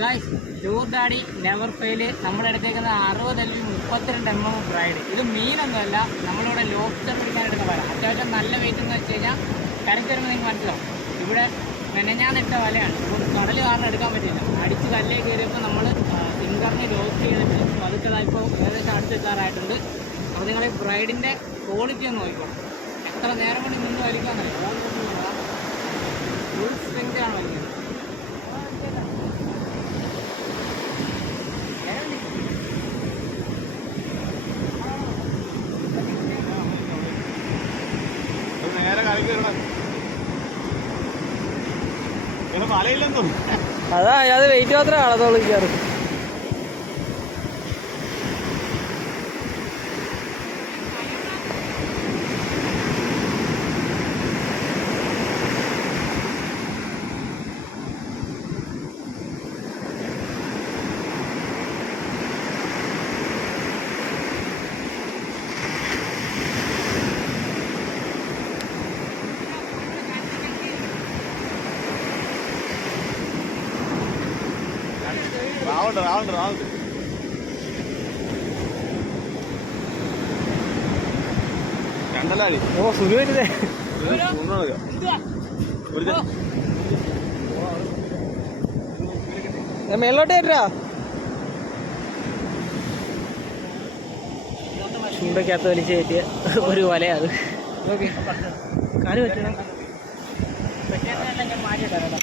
Guys tour daddy never fail നമ്മുടെ അടുത്തേക്കുന്ന അറുപത് അല്ലെങ്കിൽ മുപ്പത്തിരണ്ട് എം എം ബ്രൈഡ് ഇത് മീനൊന്നുമല്ല നമ്മളിവിടെ ലോബ്സ്റ്റർ എടുക്കുന്ന വല അത്യാവശ്യം നല്ല വെയിറ്റ് എന്ന് വെച്ച് കഴിഞ്ഞാൽ കരച്ച് വരുമ്പോൾ നിങ്ങൾക്ക് മനസ്സിലാവും. ഇവിടെ മെനഞ്ഞാന്നിട്ട വലയാണ്. ഇപ്പോൾ കടൽ കാരണം എടുക്കാൻ പറ്റില്ല. അടിച്ച് കല്ലേ കയറിയപ്പോൾ നമ്മൾ സിങ്കറിനെ ലോക്ക് ചെയ്തിട്ട് പതുക്കതായിപ്പോൾ ഏകദേശം അടുത്തെത്താറായിട്ടുണ്ട് അപ്പോൾ നിങ്ങൾ ബ്രൈഡിന്റെ ക്വാളിറ്റി ഒന്ന് നോക്കിക്കോളാം. എത്ര നേരം കൊണ്ട് നിന്ന് വലിക്കാന്നറിയാം ഫുൾ സ്ട്രെങ്ത് ആണ് വലിക്കുന്നത് ഇത് നേരെ കരയ്ക്ക് ഇടണം. ഇവിടെ മലയില്ലെന്ന് തോന്നുന്നു അതാ അത് വെയിറ്റ് മാത്രമേ കാണത്തുള്ളൂ കയറി റാവുണ്ട് ആവണ്ട ആവണ്ട. രണ്ടല്ലാടി. ഓ ഒരു ചെ- മേലോട്ട് കയറ്റാ ചൂണ്ടക്കകത്ത് വലിച്ചു കയറ്റിയ ഒരു വലയാണ്. അത് ഓക്കെ. കാൽ പറ്റണം പറ്റിയെല്ലാം